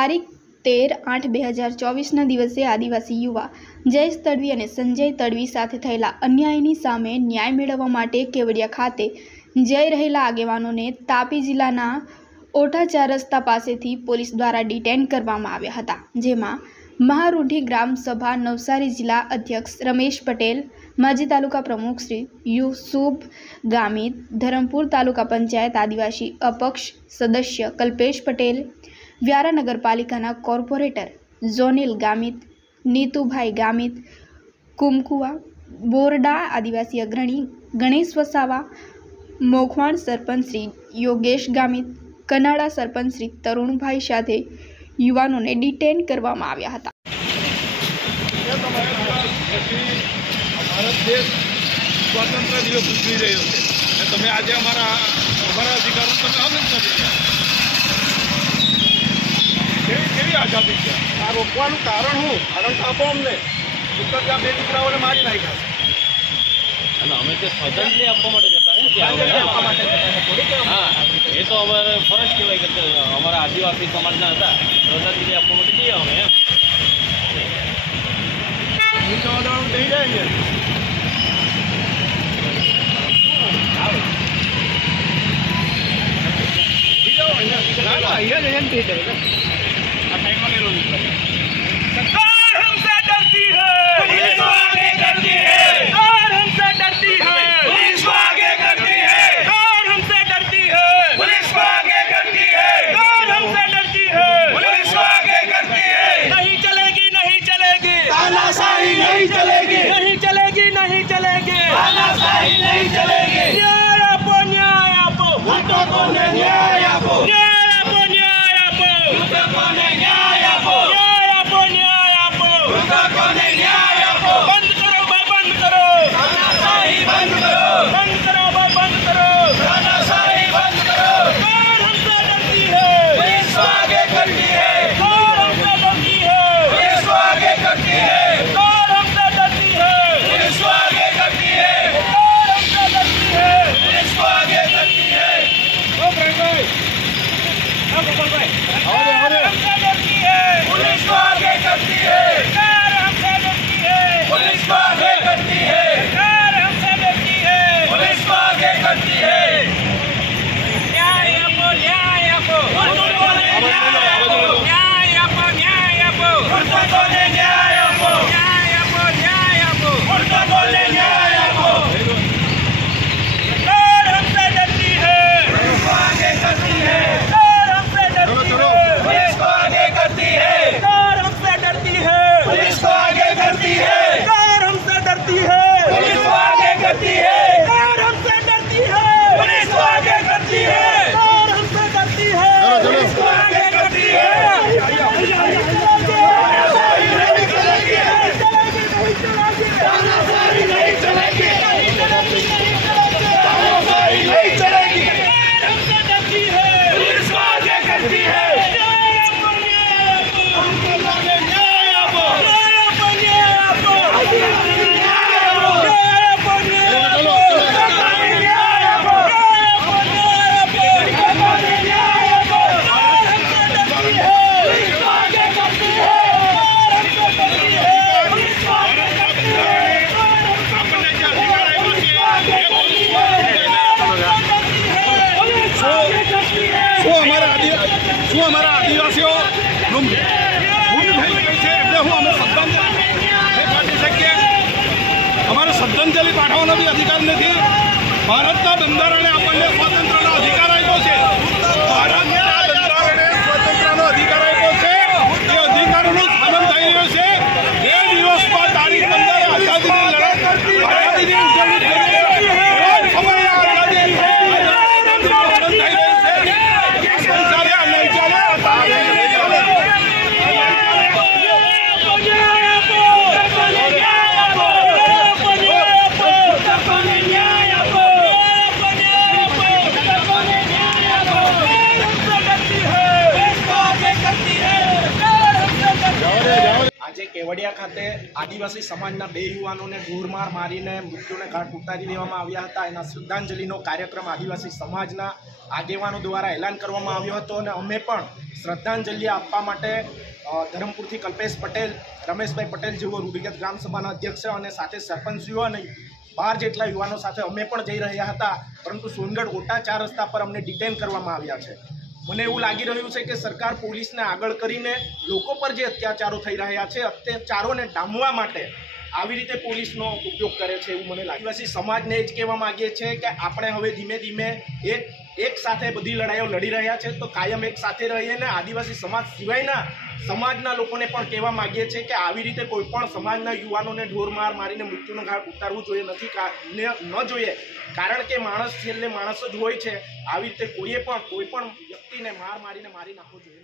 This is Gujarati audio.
તારીખ 13/8/2024 દિવસે આદિવાસી યુવા જયેશ તડવી અને સંજય તડવી સાથે થયેલા અન્યાયની સામે ન્યાય મેળવવા માટે કેવડિયા ખાતે જઈ રહેલા આગેવાનોને તાપી જિલ્લાના ઓઠા 4 રસ્તા પાસેથી પોલીસ દ્વારા ડિટેન કરવામાં આવ્યા હતા, જેમાં મહારૂઢી ગ્રામ સભા નવસારી જિલ્લા અધ્યક્ષ રમેશ પટેલ, માજી તાલુકા પ્રમુખ શ્રી યુસુફ ગામિત, ધરમપુર તાલુકા પંચાયત આદિવાસી અપક્ષ સદસ્ય કલ્પેશ પટેલ, વ્યારા નગરપાલિકાના કોર્પોરેટર જોનિલ ગામિત, નીતુભાઈ ગામિત, કુમકુવા બોરડા આદિવાસી અગ્રણી ગણેશ વસાવા, મોખવાણ સરપંચ શ્રી યોગેશ ગામિત, કનાડા સરપંચ શ્રી તરુણભાઈ સાથે યુવાનોને ડિટેન કરવામાં આવ્યા હતા। ભારત દેશ સ્વતંત્ર દિવસ ઉજવી રહ્યો છે અને તમે આજે અમારા અધિકારો તમે અમલ કરી રહ્યા કેવી આઝાદી છે? આ રોકવાનું કારણ શું? કારણ તો આપો અમને ઉત્તર ત્યાં 2 દીકરાઓને મારી નાખ્યા અને અમે તો શ્રદ્ધાંજલિ આપવા માટે જતા હા, એ તો અમારે ફરજ કહેવાય કે અમારા આદિવાસી સમાજના હતા, શ્રદ્ધાંજલિ આપવા માટે જઈએ અમે થઈ જાય શું અમારા આદિવાસીઓ ગુમ થઈ ગઈ છે એટલે હું અમે શ્રદ્ધાંજલિ પાઠવી શકીએ? અમારે શ્રદ્ધાંજલિ પાઠવવાનો બી અધિકાર નથી। ભારતના બંધારણે આપણને સ્વાતંત્ર્યનો અધિકાર આપ્યો છે, ભારતના બંધારણે સ્વતંત્રનો અધિકાર આપ્યો છે, એ અધિકારોનું પાલન થઈ રહ્યું છે। 2 દિવસ બાદ તારીખ 15 આઝાદીની લડત આઝાદીની ઉજવણી થઈ રહી છે, રોજ સમયે આઝાદી થઈ રહી છે। સંસારે નહીં ચાલે, કેવડિયા ખાતે આદિવાસી સમાજના 2 યુવાનોને ઢોરમાર મારીને મૃત્યુને ઘાટ ઉતારી દેવામાં આવ્યા હતા. એના શ્રદ્ધાંજલિનો કાર્યક્રમ આદિવાસી સમાજના આગેવાનો દ્વારા એલાન કરવામાં આવ્યો હતો અને અમે પણ શ્રદ્ધાંજલિ આપવા માટે ધરમપુરથી કલ્પેશ પટેલ, રમેશભાઈ પટેલ જેઓ રૂઢિગત ગ્રામસભાના અધ્યક્ષ અને સાથે સરપંચીઓ અને 12 જેટલા યુવાનો સાથે અમે પણ જઈ રહ્યા હતા, પરંતુ સોનગઢ ઓટા 4 રસ્તા પર અમને ડિટેન કરવામાં આવ્યા છે. મને એવું લાગી રહ્યું છે કે સરકાર પોલીસને આગળ કરીને લોકો પર જે અત્યાચારો થઈ રહ્યા છે, અત્યાચારોને ડામવા માટે આવી રીતે પોલીસનો ઉપયોગ કરે છે એવું મને લાગે. આદિવાસી સમાજને જ કહેવા માગીએ છીએ કે આપણે હવે ધીમે ધીમે એક સાથે બધી લડાઈઓ લડી રહ્યા છે, તો કાયમ એક સાથે રહીએ ને આદિવાસી સમાજ સિવાયના સમાજના લોકોને પણ કહેવા માગીએ છીએ કે આવી રીતે કોઈ પણ સમાજના યુવાનોને ઢોરમાર મારીને મૃત્યુનો ઘાટ ઉતારવું જોઈએ ન જોઈએ, કારણ કે માણસ છેલ્લે માણસ જ હોય છે. આવી રીતે કોઈ પણ વ્યક્તિને મારીને મારી નાખવો જોઈએ.